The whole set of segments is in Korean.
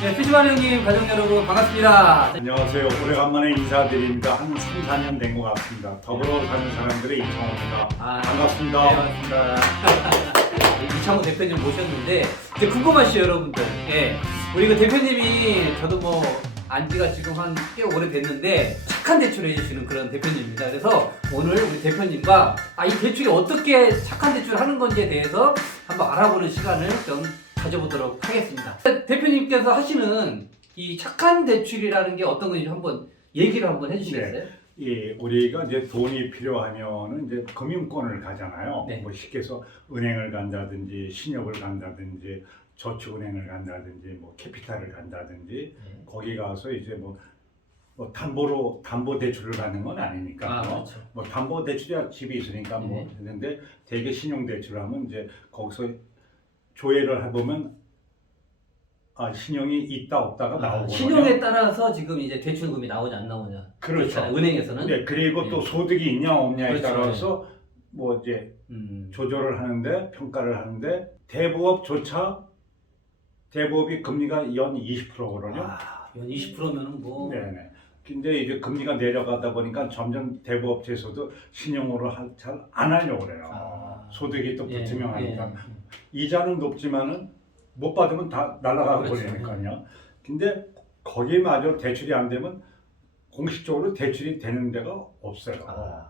네, 피지만 형님, 가족 여러분 반갑습니다. 안녕하세요. 오래간만에 인사드립니다. 한 3, 4년 된 것 같습니다. 더불어 사는 사람들의 이창호입니다. 아, 반갑습니다. 네, 반갑습니다. 이창호 대표님 모셨는데 이제 궁금하시죠, 여러분들. 예, 우리 그 대표님이 저도 뭐 안지가 지금 한 꽤 오래 됐는데 착한 대출 해주시는 그런 대표님입니다. 그래서 오늘 우리 대표님과 아, 이 대출이 어떻게 착한 대출 하는 건지에 대해서 한번 알아보는 시간을 좀 가져보도록 하겠습니다. 대표님께서 하시는 이 착한 대출이라는 게 어떤 건지 한번 얘기를 한번 해주시겠어요? 예, 우리가 이제 돈이 필요하면은 이제 금융권을 가잖아요. 네. 뭐 쉽게 해서 은행을 간다든지 신협을 간다든지 저축은행을 간다든지 뭐 캐피탈을 간다든지 네. 거기 가서 이제 뭐, 뭐 담보로 담보 대출을 받는 건 아니니까 아, 뭐, 그렇죠. 뭐 담보 대출이야 집이 있으니까 뭐 네. 했는데 대개 신용 대출을 하면 이제 거기서 조회를 해보면 아 신용이 있다 없다가 아, 나오거든요. 신용에 따라서 지금 이제 대출금이 나오냐 안 나오냐 그렇죠. 그렇잖아요. 은행에서는 네, 그리고 또 네. 소득이 있냐 없냐에 그렇죠. 따라서 뭐 이제 음. 조절을 하는데 평가를 하는데 대부업조차 대부업이 금리가 연 20%거든요. 아, 연 20%면은 뭐 네네. 근데 이제 금리가 내려가다 보니까 점점 대부업체에서도 신용으로 잘 안 하려고 그래요. 아. 소득이 또 예, 붙으면 예, 하니까 예. 이자는 높지만은 못 받으면 다 날아가 그렇죠. 버리니까요. 근데 거기마저 대출이 안 되면 공식적으로 대출이 되는 데가 없어요. 아,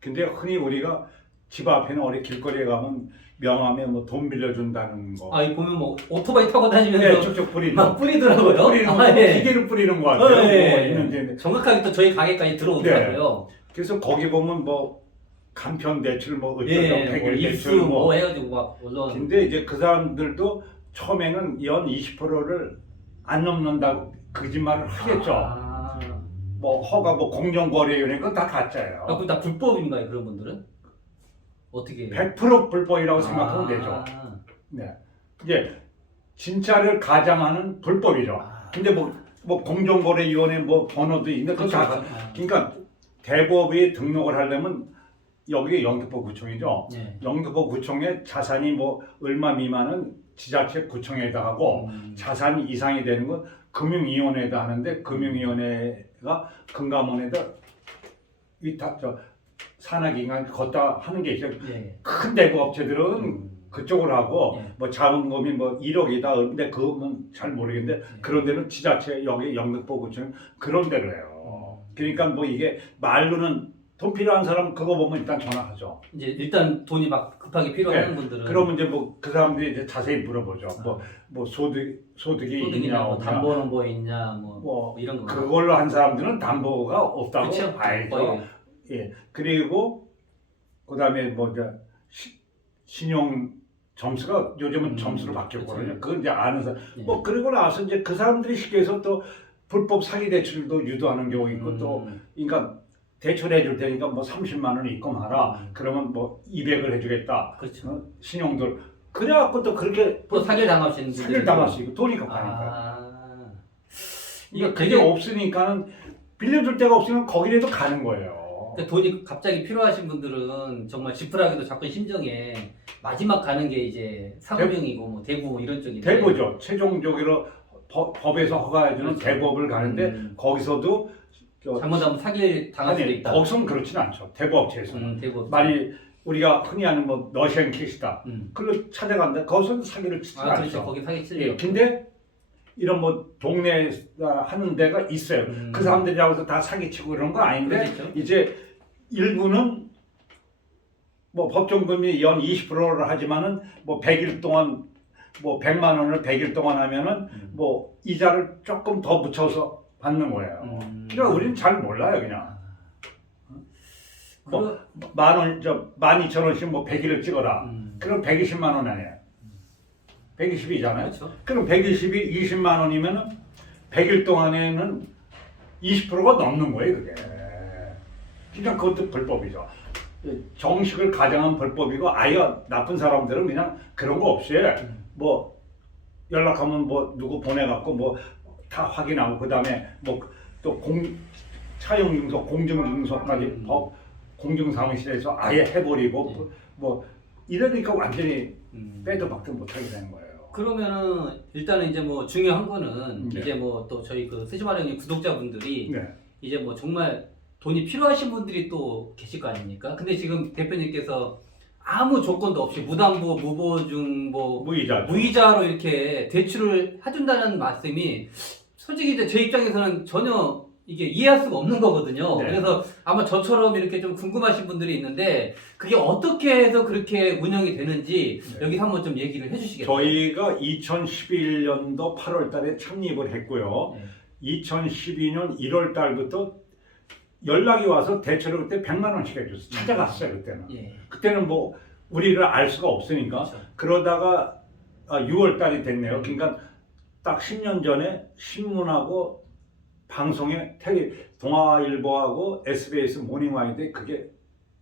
근데 흔히 우리가 집 앞에는 어디 길거리에 가면 명함에 뭐 돈 빌려준다는 거. 아, 이 보면 뭐 오토바이 타고 네, 다니면서 쭉쭉 뿌리는 막 뿌리더라고요. 뿌리는 거, 아, 예. 기계를 뿌리는 거 같아요. 어, 예, 뭐 예. 있는데 정확하게 또 저희 가게까지 들어오더라고요. 그래서 거기 보면 뭐 간편 대출 뭐 어쩌고 예, 뭐 백일 입수 대출 뭐 뭐. 해가지고 막 올라오는. 근데 이제 그 사람들도 처음에는 연 20%를 안 넘는다고 거짓말을 하겠죠. 아, 뭐 허가 뭐 공정거래 이런 건다 가짜예요. 아, 그럼 다 불법인가요 그런 분들은? 어떻게? 100% 불법이라고 생각하면 되죠. 아, 네. 이제 진짜를 가장하는 불법이죠. 아. 근데 뭐, 뭐 공정거래위원회 뭐 번호도 있는데 그거 그렇죠. 다 아, 그러니까 대법에 등록을 하려면 여기 영등포 구청이죠. 네. 영등포 구청에 자산이 뭐 얼마 미만은 지자체 구청에다 하고 음. 자산 이상이 되는 건 금융위원회에다 하는데 금융위원회가 금감원에다 위탁 저 산하기관 걷다 하는 게 있어요. 예. 큰 대부업체들은 음. 그쪽을 하고 예. 뭐 자본금이 뭐 1억이다 근데 그거는 잘 모르겠는데 예. 그런 데는 지자체 여기 영등포구청 그런 데로 해요. 음. 그러니까 뭐 이게 말로는 돈 필요한 사람 그거 보면 일단 전화하죠. 이제 일단 돈이 막 급하게 필요한 분들은 네. 그러면 이제 뭐 그 사람들이 이제 자세히 물어보죠. 아. 뭐 뭐 소득 소득이 소득이나 있냐 뭐 없냐. 담보는 뭐 있냐 뭐, 뭐 이런 거. 그걸로 한 사람들은 담보가 없다고 그렇죠. 봐야죠. 거의. 예. 그리고 그다음에 뭐 이제 시- 신용 점수가 요즘은 음, 점수로 바뀌었거든요. 그건 이제 아는 사람. 예. 뭐 그리고 나서 이제 그 사람들이 쉽게 해서 또 불법 사기 대출도 유도하는 경우 있고 또 음. 그러니까 대출해 줄 테니까 뭐 30만 원 입금하라. 음. 그러면 뭐 200을 해 주겠다. 그렇죠. 어? 신용들 그래 갖고 또 그렇게 또 사기를 당하시는 분들이 사기를 당할 수 있고 돈이 급하니까. 아. 이게 그게 되게 없으니까는 빌려줄 데가 없으면 거기라도 가는 거예요. 그러니까 돈이 갑자기 필요하신 분들은 정말 지푸라기도 잡고 심정에 마지막 가는 게 이제 사고명이고 뭐 대구 이런 쪽인데 대보죠. 최종적으로 법, 법에서 허가해주는 그렇죠. 대법을 가는데 음. 거기서도 저- 잘못하면 사기를 당할 수도 아니 있다. 거기서는 그렇지는 않죠. 대법업체에서는 음, 대구. 만약 우리가 흔히 하는 뭐 러시안 캐시다 음. 그걸로 찾아간다. 거기서는 사기를 치지 아, 그렇죠. 않죠. 거기 사기 예, 칠려. 근데 이런 뭐 동네에 하는 데가 있어요. 음. 그 사람들이라고 해서 다 사기치고 그런 거 아닌데 그렇죠. 이제 일부는 뭐 법정금리 연 20%를 하지만은 뭐 100일 동안 뭐 100만 원을 100일 동안 하면은 음. 뭐 이자를 조금 더 붙여서 받는 거예요. 음. 그러니까 우리는 잘 몰라요 그냥 그러, 만 원, 저만 이천 원씩 뭐 100일을 찍어라. 음. 그럼 120만 원 아니에요. 120이잖아요. 그렇죠. 그럼 120이 20만 원이면은 100일 동안에는 20%가 넘는 거예요 그게. 그러니까 그것도 불법이죠. 정식을 가정한 불법이고 아예 나쁜 사람들은 그냥 그런 거 없이 음. 뭐 연락하면 뭐 누구 보내갖고 뭐 다 확인하고 그 다음에 뭐또공 차용증서 공증증서까지 음. 법 공증사무실에서 아예 해버리고 네. 뭐 이러니까 완전히 음. 빼도 박도 못하게 되는 거예요. 그러면은 일단은 이제 뭐 중요한 거는 네. 이제 뭐 또 저희 그 스즈마령의 구독자분들이 네. 이제 뭐 정말 돈이 필요하신 분들이 또 계실 거 아닙니까? 근데 지금 대표님께서 아무 조건도 없이 무담보, 무보증, 뭐 무이자. 무이자로 이렇게 대출을 해준다는 말씀이 솔직히 이제 제 입장에서는 전혀 이게 이해할 수가 없는 거거든요. 네. 그래서 아마 저처럼 이렇게 좀 궁금하신 분들이 있는데 그게 어떻게 해서 그렇게 운영이 되는지 네. 여기서 한번 좀 얘기를 해주시겠어요? 저희가 2011년도 8월 달에 창립을 했고요. 네. 2012년 1월 달부터 연락이 와서 대체로 그때 100만 원씩 해줬어요. 찾아갔어요, 그때는. 예. 그때는 뭐 우리를 알 수가 없으니까 그렇죠. 그러다가 아, 6월 달이 됐네요. 그러니까 딱 10년 전에 신문하고 방송에 텔레 동아일보하고 SBS 모닝와이드 그게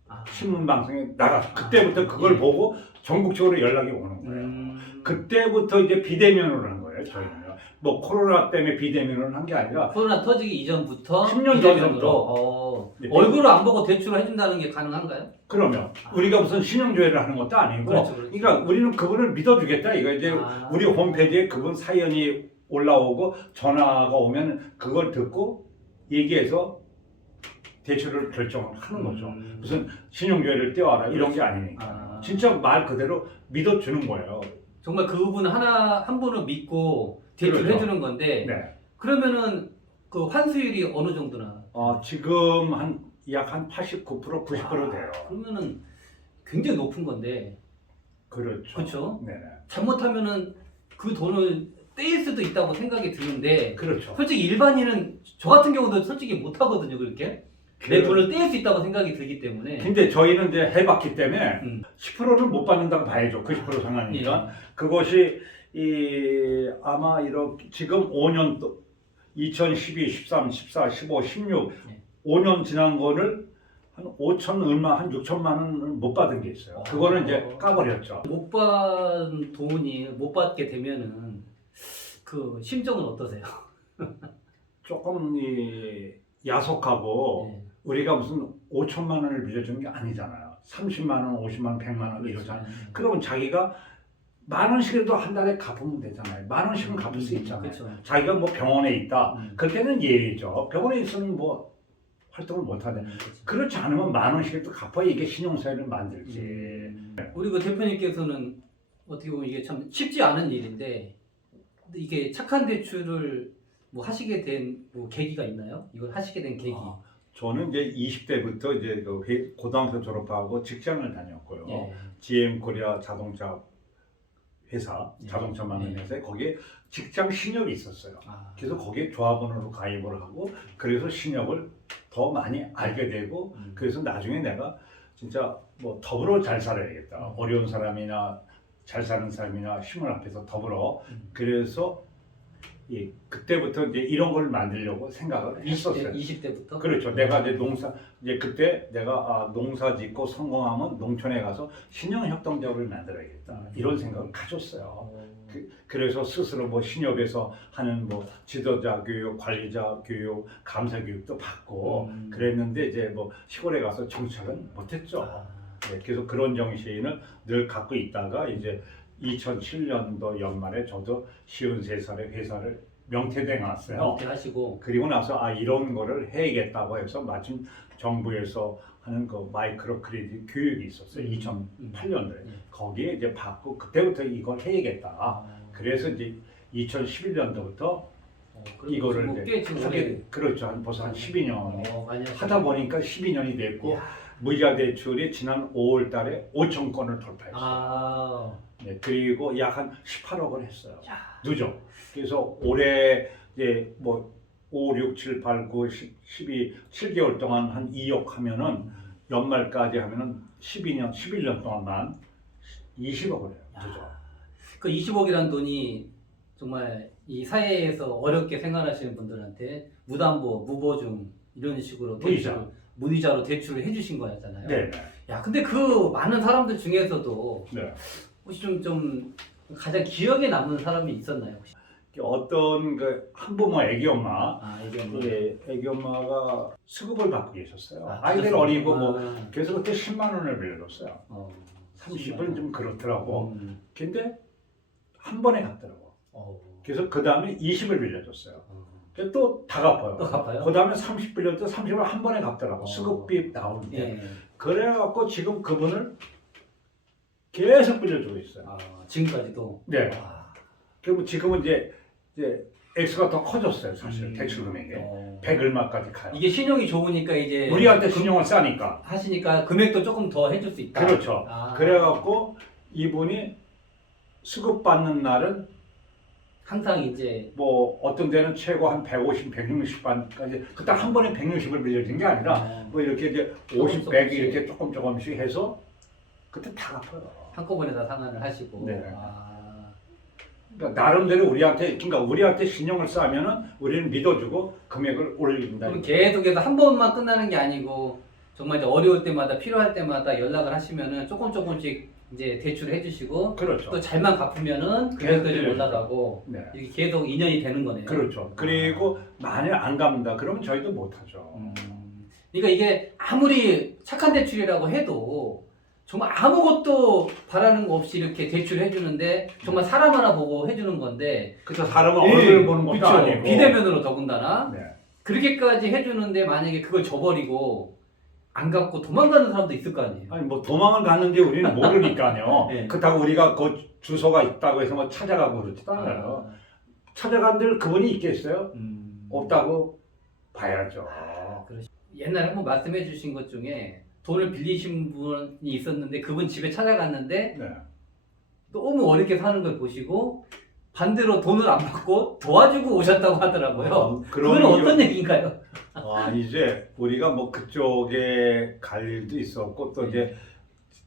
아. 신문 방송에 나갔어. 그때부터 그걸 예. 보고 전국적으로 연락이 오는 거예요. 음. 그때부터 이제 비대면으로 한 거예요. 저희는요. 뭐 코로나 때문에 비대면으로 한 게 아니라 코로나 터지기 이전부터 10년 비대면으로, 전부터. 어, 네. 얼굴을 안 보고 대출을 해준다는 게 가능한가요? 그러면 우리가 무슨 신용조회를 하는 것도 아니고 그렇죠, 그렇죠. 그러니까 우리는 그분을 믿어주겠다 이거 이제 아. 우리 홈페이지에 그분 사연이 올라오고 전화가 오면 그걸 듣고 얘기해서 대출을 결정을 하는 거죠. 음. 무슨 신용조회를 떼와라 이런 게 아니니까 아. 진짜 말 그대로 믿어주는 거예요. 정말 그 부분 하나 한 분을 믿고 대출을 그렇죠. 해주는 건데 네. 그러면은 그 환수율이 어느 정도나 어, 지금 한 약 한 89% 90% 돼요. 그러면은 굉장히 높은 건데 그렇죠. 그렇죠? 네네. 잘못하면은 그 돈을 떼일 수도 있다고 생각이 드는데 그렇죠. 솔직히 일반인은 저 같은 경우도 솔직히 못 하거든요 그렇게 내 그- 돈을 떼일 수 있다고 생각이 들기 때문에 근데 저희는 이제 해봤기 때문에 음. 10%를 못 받는다고 봐야죠. 90% 상하니까. 그것이 이 아마 이렇게 지금 5년 또 2012, 13, 14, 15, 16 네. 5년 지난 거를 한 5천 얼마 한 6천만 원을 못 받은 게 있어요. 그거는 이제 어. 까버렸죠. 못 받은 돈이 못 받게 되면은 그 심정은 어떠세요? 조금 이 야속하고 네. 우리가 무슨 5천만 원을 빌려준 게 아니잖아요. 30만 원, 50만 원, 100만 원 이러잖아요. 그러면 자기가 만 원씩이라도 한 달에 갚으면 되잖아요. 만 원씩은 갚을 수 있잖아요. 그렇죠. 자기가 뭐 병원에 있다. 음. 그때는 예의죠. 병원에 있으면 뭐 활동을 못 하네. 음, 그렇죠. 그렇지 않으면 만 원씩이라도 갚아야 이게 신용사회를 만들지. 음. 우리 그 대표님께서는 어떻게 보면 이게 참 쉽지 않은 일인데 이게 착한 대출을 뭐 하시게 된뭐 계기가 있나요? 이걸 하시게 된 계기. 아, 저는 이제 20대부터 이제 그 회- 고등학교 졸업하고 직장을 다녔고요. 예. GM 코리아 자동차 회사, 예. 자동차 만드는 예. 회사에 거기에 직장 신협이 있었어요. 아. 그래서 거기에 조합원으로 가입을 하고 그래서 신협을 더 많이 알게 되고 음. 그래서 나중에 내가 진짜 뭐 더불어 잘 살아야겠다. 음. 어려운 사람이나 잘 사는 사람이나 힘을 앞에서 더불어. 음. 그래서 이 그때부터 이제 이런 걸 만들려고 생각을 했었어요. 20대부터? 그렇죠. 내가 이제 농사 이제 그때 내가 아, 농사 짓고 성공하면 농촌에 가서 신형 협동조합을 만들어야겠다. 음. 이런 생각을 가졌어요. 어. 그, 그래서 스스로 뭐 신협에서 하는 뭐 지도자 교육, 관리자 교육, 감사 교육도 받고 음. 그랬는데 이제 뭐 시골에 가서 정착은 못했죠. 아. 네, 그래서 그런 정신을 늘 갖고 있다가 이제 2007년도 연말에 저도 53살에 회사를 명태돼 놨어요. 이렇게 하시고 그리고 나서 아 이런 거를 해야겠다고 해서 마침 정부에서 하는 그 마이크로 크레딧 교육이 있었어요. 음. 2008년도에 음. 거기에 이제 받고 그때부터 이걸 해야겠다. 아. 그래서 이제 2011년도부터 어, 이거를 뭐 이제 하게 그렇죠 한 벌써 한 12년 어. 하다 보니까 12년이 됐고 이야. 무이자 대출이 지난 5월달에 5천 건을 돌파했어요. 아. 네, 그리고 약 한 18억을 했어요. 야. 늦어. 그래서 올해 이제 뭐 5, 6, 7, 8, 9, 10, 12, 7개월 동안 한 2억 하면은 연말까지 하면은 12년, 11년 동안만 20억을 해요. 늦어. 그 20억이란 돈이 정말 이 사회에서 어렵게 생활하시는 분들한테 무담보, 무보증 이런 식으로 무이자. 대출, 무이자로 대출을 해주신 거였잖아요. 네, 네. 야, 근데 그 많은 사람들 중에서도 네. 혹시 좀, 좀 가장 기억에 남는 사람이 있었나요? 혹시? 어떤 그 한부모 애기 엄마, 아, 이게 뭐. 예, 애기 엄마가 수급을 받고 계셨어요. 아, 아, 이들? 어리고 뭐 아, 그래서 그때 10만 원을 빌려줬어요. 어, 30은 좀 그렇더라고. 음. 근데 한 번에 갚더라고. 어. 그래서 그 다음에 20을 빌려줬어요. 어. 또다 갚아요. 또 갚아요? 그 다음에 30 빌려도 30을 한 번에 갚더라고. 어. 수급비 나오는데. 예. 그래갖고 지금 그분을 계속 빌려주고 있어요. 아, 지금까지도. 네. 와. 그리고 지금은 이제 이제 액수가 더 커졌어요. 사실 음. 대출 금액이 어. 100 얼마까지 가요. 이게 신용이 좋으니까 이제 우리한테 신용을 싸니까. 하시니까 금액도 조금 더 해줄 수 있다. 그렇죠. 아. 그래갖고 이분이 수급 받는 날은 항상 이제 뭐 어떤 데는 최고 한 150, 160 반까지 그때 한 번에 160을 빌려준 게 아니라 어, 뭐 이렇게 이제 조금 50, 100 조금씩. 이렇게 조금 조금씩 해서 그때 다 갚아요. 한꺼번에 다 상환을 하시고. 네. 아. 그러니까 나름대로 우리한테 그러니까 우리한테 신용을 쌓으면은 우리는 믿어주고 금액을 올린다. 그럼 계속해서 한 번만 끝나는 게 아니고 정말 이제 어려울 때마다 필요할 때마다 연락을 하시면은 조금 조금씩 이제 대출을 해주시고 그렇죠. 또 잘만 갚으면은 계속 금액들이. 올라가고 네. 이렇게 계속 인연이 되는 거네요. 그렇죠. 그리고 만약 안 갚는다 그러면 저희도 못 하죠. 음, 그러니까 이게 아무리 착한 대출이라고 해도 정말 아무것도 바라는 거 없이 이렇게 대출을 해주는데 정말 사람 하나 보고 해주는 건데 그래서 사람은 예, 얼굴을 보는 것도 그쵸. 아니고 비대면으로 더군다나 네. 그렇게까지 해주는데 만약에 그걸 저버리고 안 갚고 도망가는 사람도 있을 거 아니에요. 아니 뭐 도망을 갔는데 우리는 모르니까요. 네. 그렇다고 우리가 그 주소가 있다고 해서 뭐 찾아가고 그렇지도 않아요. 찾아간 데를 그분이 있겠어요? 음. 없다고 봐야죠. 그러시- 옛날에 한번 말씀해 주신 것 중에 돈을 빌리신 분이 있었는데 그분 집에 찾아갔는데 네. 너무 어렵게 사는 걸 보시고 반대로 돈을 안 받고 도와주고 오셨다고 하더라고요. 어, 그건 그런 어떤 이유- 얘기인가요? 아, 이제 우리가 뭐 그쪽에 갈 일도 있었고 또 이제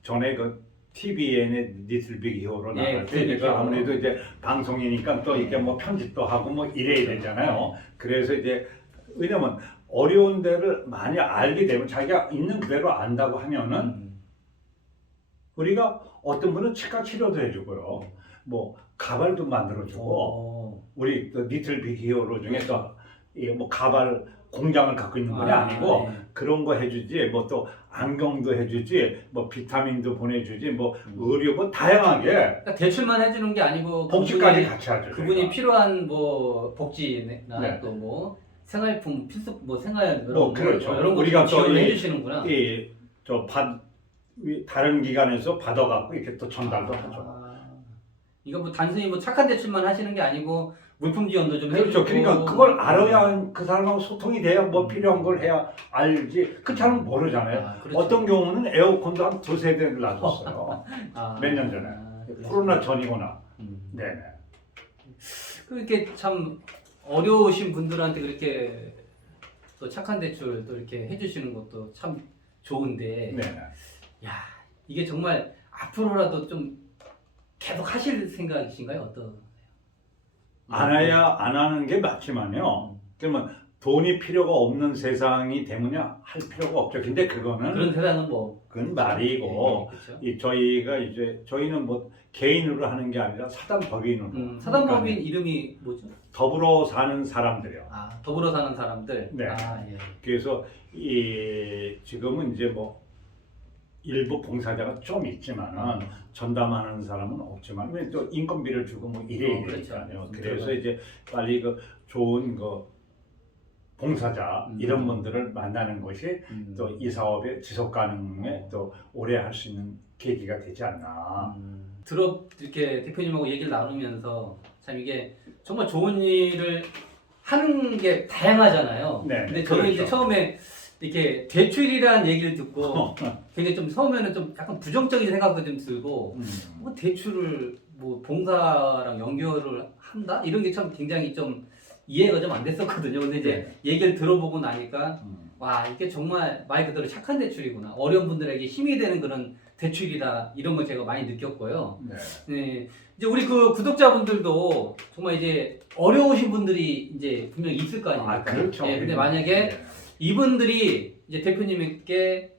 전에 그 TVN의 리틀 빅 히어로 예, 나갈 때빅 이제 히어로. 아무래도 이제 방송이니까 또 이렇게 뭐 편집도 하고 뭐 이래야 되잖아요. 그래서 이제 왜냐면 어려운 데를 많이 알게 되면 자기가 있는 그대로 안다고 하면은 음. 우리가 어떤 분은 치과 치료도 해주고요. 뭐 가발도 만들어주고 어. 우리 그 리틀 빅 히어로 중에 또뭐 가발 공장을 갖고 있는 분이 아, 니고 네. 그런 거 해주지 뭐 또 안경도 해주지 뭐 비타민도 보내주지 뭐 음. 의료 뭐 다양하게 그러니까 대출만 해주는 게 아니고 복지까지 그분이, 같이 하죠. 그분이. 필요한 뭐 복지나 네. 또뭐 생활품 필수 뭐 생활 이런 뭐 거, 그렇죠. 이런 거 우리가 또 지원을 이- 해주시는구나. 이 저 받 다른 기관에서 받아갖고 이렇게 또 전달도 하죠. 아, 이거 뭐 단순히 뭐 착한 대출만 하시는 게 아니고 물품 지원도 좀 그렇죠. 해주고 그러니까 그걸 알아야 그 사람하고 소통이 돼야 뭐 필요한 걸 해야 알지. 그 사람은 모르잖아요. 아, 그렇죠. 어떤 경우는 에어컨도 한 두세 대를 놔줬어요. 아, 몇년 전에. 아, 그렇죠. 코로나 전이거나. 음. 네네. 그렇게 참 어려우신 분들한테 그렇게 또 착한 대출 또 이렇게 해주시는 것도 참 좋은데 네네. 야 이게 정말 앞으로라도 좀 계속 하실 생각이신가요? 어떤? 안 해야 안 하는 게 맞지만요. 그러면 돈이 필요가 없는 세상이 되면요 할 필요가 없죠. 근데 그거는 그런 세상은 뭐 그건 말이고 그렇죠. 이 저희가 이제 저희는 뭐 개인으로 하는 게 아니라 사단 법인으로 음, 사단법인 이름이 뭐죠? 더불어 사는 사람들이요. 아 더불어 사는 사람들. 네. 아 예. 그래서 이 지금은 이제 뭐 일부 봉사자가 좀 있지만은 전담하는 사람은 없지만 왜 또 인건비를 주고 뭐 이래야 어, 그렇죠. 되니까요. 음, 그래서 그렇죠. 이제 빨리 그 좋은 그 봉사자 음. 이런 분들을 만나는 것이 음. 또이 사업의 지속 가능에 또 오래 할 수 있는 계기가 되지 않나. 음, 들어 이렇게 대표님하고 얘기를 나누면서 참 이게 정말 좋은 일을 하는 게 다양하잖아요. 네, 근데 저는 그렇죠. 이제 처음에 이렇게 대출이라는 얘기를 듣고 되게 좀 처음에는 좀 약간 부정적인 생각도 좀 들고 음. 뭐 대출을 뭐 봉사랑 연결을 한다 이런 게 참 굉장히 좀 이해가 좀 안 됐었거든요. 근데 이제 얘기를 들어보고 나니까 음. 와 이게 정말 말 그대로 착한 대출이구나 어려운 분들에게 힘이 되는 그런 대출이다 이런 걸 제가 많이 느꼈고요. 네. 네 이제 우리 그 구독자분들도 정말 이제 어려우신 분들이 이제 분명 히 있을 거 아닙니까? 아 그렇죠. 예, 근데 만약에 네. 이분들이 이제 대표님께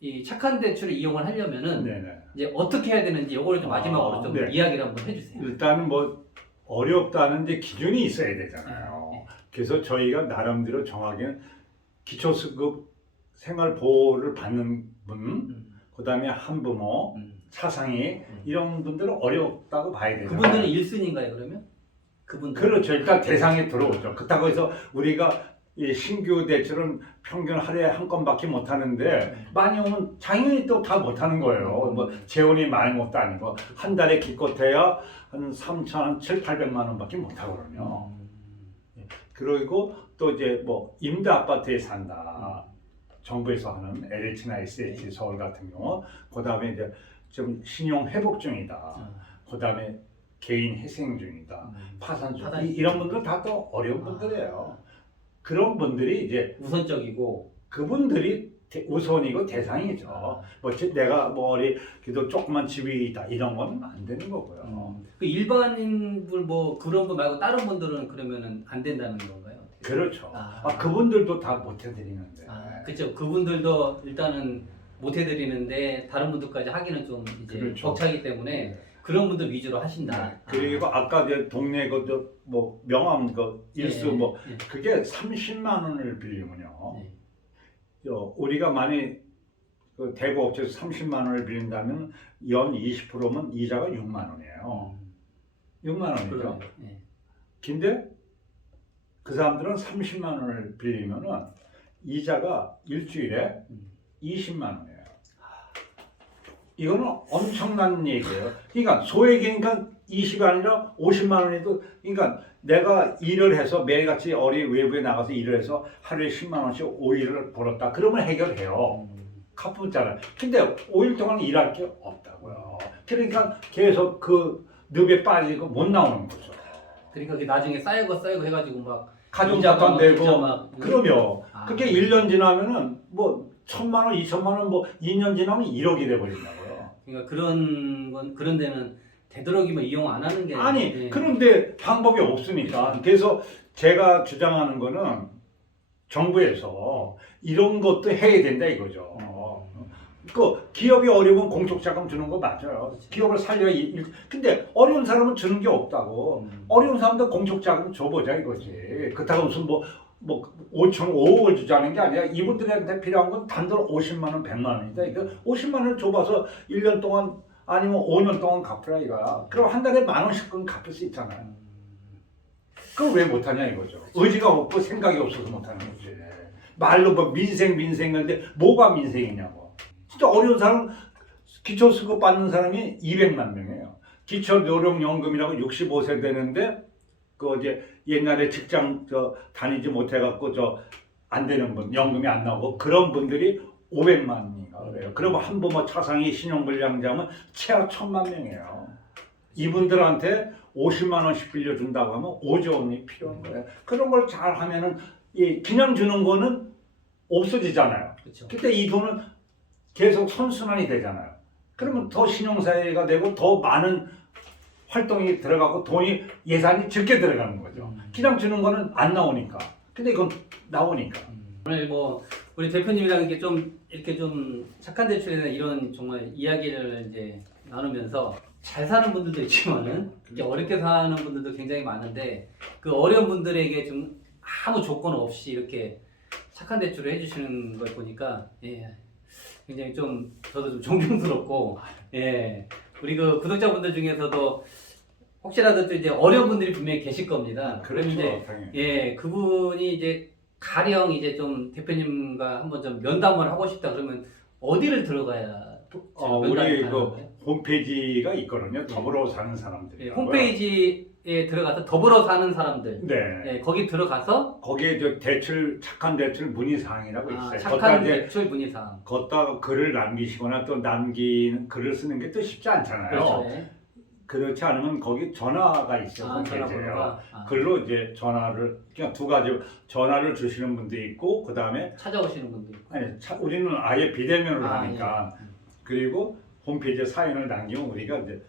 이 착한 대출을 이용을 하려면은 네네. 이제 어떻게 해야 되는지 이거를 좀 아, 마지막으로 좀 네. 이야기를 한번 해주세요. 일단 뭐 어렵다는 이제 기준이 있어야 되잖아요. 네. 그래서 저희가 나름대로 정하게 기초수급 생활보호를 받는 분, 음, 그 다음에 한부모, 음, 차상위 이런 분들은 어렵다고 봐야 돼요. 그분들은 1순위인가요 그러면? 그분들. 그렇죠. 일단 대상에 들어오죠. 그렇다고 해서 우리가 이 신규 대출은 평균 하루에 한 건밖에 못 하는데 많이 오면 당연히 또 다 못 하는 거예요. 뭐 재원이 많이 못도 아니고 한 달에 기껏해야 한 3천 한 7, 800만 원밖에 못 하거든요. 음. 그리고 또 이제 뭐 임대 아파트에 산다. 정부에서 하는 LH나 SH 서울 같은 경우, 그 다음에 이제 좀 신용 회복 중이다. 아, 그 다음에 개인 회생 중이다. 음. 파산 중. 파산 이- 이런 분들 다 또 어려운 분들이에요. 그런 분들이 이제 우선적이고 그분들이 대- 우선이고 대상이죠. 아. 뭐 지- 내가 뭐 어디 그래도 조그만 집이 있다 이런 건 안 되는 거고요. 음. 그 일반인들 뭐 그런 분 말고 다른 분들은 그러면은 안 된다는 건가요? 그렇죠. 아. 아, 그분들도 다 못 해드리는데. 아, 그렇죠. 그분들도 일단은 못 해드리는데 다른 분들까지 하기는 좀 이제 그렇죠. 벅차기 때문에 그런 분들 위주로 하신다. 네. 그리고 아 까 이제 동네 그뭐 명함 그 일수 네, 뭐 네. 그게 30만 원을 빌리면요. 네. 저 우리가 많이 그 대구 업체에서 30만 원을 빌린다면 연 20%면 이자가 6만 원이에요. 6만 원이죠. 네. 근데 그 사람들은 30만 원을 빌리면은 이자가 일주일에 음. 20만 원이에요. 이거는 엄청난 얘기예요. 그러니까 소액이니까 20이 아니라 50만 원에도 그러니까 내가 일을 해서 매일같이 어디 외부에 나가서 일을 해서 하루에 10만 원씩 5일을 벌었다. 그러면 해결해요. 음. 갚았잖아요. 근데 5일 동안 일할 게 없다고요. 그러니까 계속 그 늪에 빠지고 못 나오는 거죠. 그러니까 나중에 쌓이고 쌓이고 해가지고 막 가정자도 안 되고 막 그럼요. 아. 그게 1년 지나면은 뭐 천만 원, 이천만 원, 뭐 2년 지나면 1억이 돼 버린다고요. 그러니까 그런 건 그런 데는 되도록이면 이용 안 하는 게 아니 네. 그런데 방법이 없으니까 그래서 제가 주장하는 거는 정부에서 이런 것도 해야 된다 이거죠. 그 기업이 어려우면 공적자금 주는 거 맞아요. 기업을 살려야 이- 일- 근데 어려운 사람은 주는 게 없다고. 음. 어려운 사람들 공적자금 줘보자 이거지. 그렇다고 무슨 뭐, 뭐 5천, 5억을 주자는 게 아니라 이분들한테 필요한 건 단돈 50만 원, 100만 원이다. 이거 50만 원을 줘봐서 1년 동안 아니면 5년 동안 갚으라 이거야. 그럼 한 달에 만 원씩은 갚을 수 있잖아요. 그걸 왜 못하냐 이거죠. 의지가 없고 생각이 없어서 못하는 거지. 말로 뭐 민생 민생 하는데 뭐가 민생이냐고. 진짜 어려운 사람 기초 수급 받는 사람이 200만 명이에요. 기초 노령연금이라고 65세 되는데 그 이제 옛날에 직장 저 다니지 못해 갖고 저 안 되는 분 연금이 안 나오고 그런 분들이 500만이가 그래요. 그러면 한번뭐 차상위 신용불량자면 최하 천만 명이에요. 이분들한테 50만 원씩 빌려준다고 하면 5조 원이 필요한 거예요. 그런 걸 잘 하면은 이 그냥 주는 거는 없어지잖아요. 그렇죠. 근데 이 돈은 계속 선순환이 되잖아요. 그러면 더 신용사회가 되고 더 많은 활동이 들어가고 돈이 예산이 적게 들어가는 거죠. 음. 그냥 주는 거는 안 나오니까. 근데 이건 나오니까. 오늘 뭐 우리 대표님이랑 이렇게 좀 이렇게 좀 착한 대출에 대한 이런 정말 이야기를 이제 나누면서 잘 사는 분들도 있지만은 이렇게 어렵게 사는 분들도 굉장히 많은데 그 어려운 분들에게 좀 아무 조건 없이 이렇게 착한 대출을 해주시는 걸 보니까 예 굉장히 좀 저도 좀 존경스럽고 예 우리 그 구독자분들 중에서도 혹시라도 또 이제 어려운 분들이 분명히 계실 겁니다. 그럼 이제 당연히. 예, 그분이 이제 가령 이제 좀 대표님과 한번 좀 면담을 하고 싶다 그러면 어디를 들어가야 어, 우리 가능한가요? 그 홈페이지가 있거든요. 더불어 사는 사람들이. 예, 홈페이지 에 들어가서 더불어 사는 사람들 네. 예, 거기 들어가서 거기에 저 대출 착한 대출 문의 사항이라고 아, 있어요. 착한 이제 대출 문의사항 걷다 글을 남기시거나 또 남긴 글을 쓰는 게 또 쉽지 않잖아요. 그렇죠. 예. 그렇지 않으면 거기 전화가 있어요. 아. 전화번호가 아, 글로 이제 전화를 그냥 두 가지 전화를 주시는 분도 있고 그 다음에 찾아오시는 분들 있고. 아니 차- 우리는 아예 비대면을 아, 하니까 예. 음, 그리고 홈페이지에 사연을 남기면 우리가 이제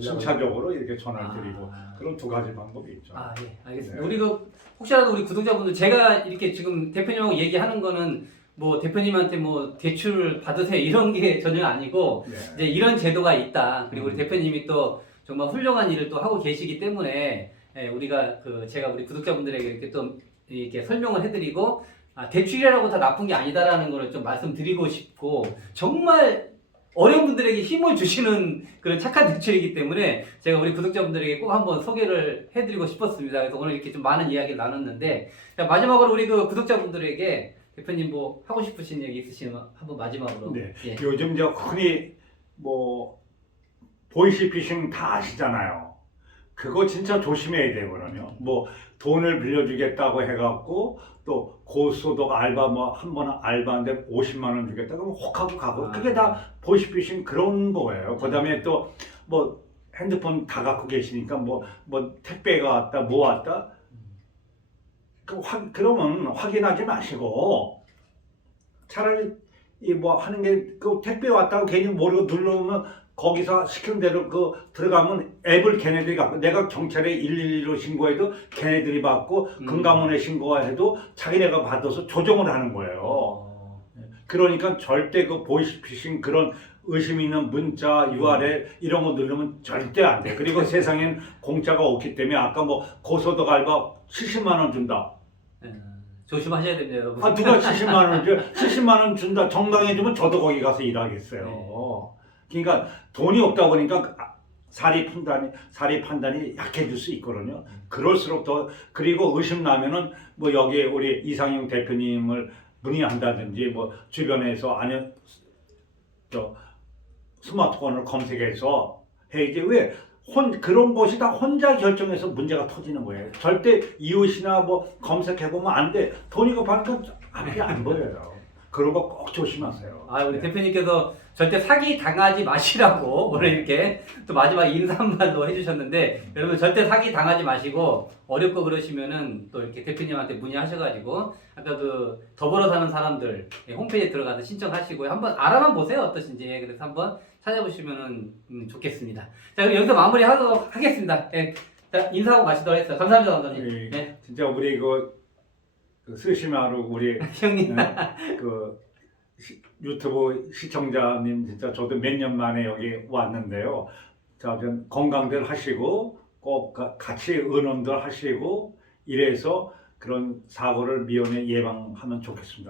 순차적으로 이렇게 전화를 아, 드리고 그런 두 가지 방법이 있죠. 아, 예, 알겠습니다. 네. 우리 그 혹시라도 우리 구독자분들 제가 이렇게 지금 대표님하고 얘기하는 거는 뭐 대표님한테 뭐 대출 받으세요 이런 게 전혀 아니고 네. 이제 이런 제도가 있다. 그리고 우리 음. 대표님이 또 정말 훌륭한 일을 또 하고 계시기 때문에 예, 우리가 그 제가 우리 구독자분들에게 이렇게 좀 이렇게 설명을 해드리고 아, 대출이라고 다 나쁜 게 아니다라는 걸 좀 말씀드리고 싶고 정말 어려운 분들에게 힘을 주시는 그런 착한 대출이기 때문에 제가 우리 구독자분들에게 꼭 한번 소개를 해드리고 싶었습니다. 그래서 오늘 이렇게 좀 많은 이야기를 나눴는데 자, 마지막으로 우리 그 구독자분들에게 대표님 뭐 하고 싶으신 얘기 있으시면 한번 마지막으로 네. 예. 요즘 저 흔히 뭐 보이시피싱 다 아시잖아요. 그거 진짜 조심해야 되거든요. 뭐 돈을 빌려주겠다고 해갖고 또 고소득 알바 뭐 한 번 알바인데 50만 원 주겠다 그러면 혹하고 가고 아. 그게 다 보이시피싱 그런 거예요. 그다음에 또 뭐 핸드폰 다 갖고 계시니까 뭐뭐 택배가 왔다 뭐 왔다 그 확, 그러면 확인하지 마시고 차라리 이 뭐 하는 게 그 택배 왔다고 괜히 모르고 눌러오면 거기서 시킨 대로 그 들어가면 앱을 걔네들이 갖고 내가 경찰에 112로 신고해도 걔네들이 받고 음. 금감원에 신고해도 자기네가 받아서 조정을 하는 거예요. 어, 그러니까 절대 그 보이스피싱 그런 의심 있는 문자, URL 이런 거 누르면 절대 안 돼. 그리고 세상엔 공짜가 없기 때문에 아까 뭐 고소득 알바 70만 원 준다. 예, 조심하셔야 됩니다, 여러분. 아 누가 70만 원 줘? 70만 원 준다. 정당해 주면 저도 거기 가서 일하겠어요. 그러니까 돈이 없다 보니까 사리 판단이 사리 판단이 약해질 수 있거든요. 그럴수록 더 그리고 의심 나면은 뭐 여기 우리 이상용 대표님을 문의한다든지 뭐 주변에서 아니면 저 스마트폰을 검색해서 해야지 왜 혼, 그런 것이 다 혼자 결정해서 문제가 터지는 거예요. 절대 이웃이나 뭐 검색해보면 안 돼. 돈이 급하니까 앞이 안 보여요. 그런 거 꼭 조심하세요. 아, 우리 네. 대표님께서 절대 사기 당하지 마시라고 오늘 이렇게 또 마지막 인사 한 말도 해주셨는데 여러분 절대 사기 당하지 마시고 어렵고 그러시면은 또 이렇게 대표님한테 문의하셔가지고 아까 그 더불어 사는 사람들 예, 홈페이지에 들어가서 신청하시고 한번 알아만 보세요 어떠신지 예, 그래서 한번 찾아보시면은 음, 좋겠습니다. 자 그럼 여기서 마무리하도록 하겠습니다. 예, 자 인사하고 마치도록 하겠습니다. 감사합니다, 감독님. 예, 예, 진짜 우리 그, 그 스시마루 우리 형님. 네, 그 시- 유튜브 시청자님 진짜 저도 몇 년 만에 여기 왔는데요. 자, 좀 건강들 하시고 꼭 가- 같이 의논들 하시고 이래서 그런 사고를 미연에 예방하면 좋겠습니다.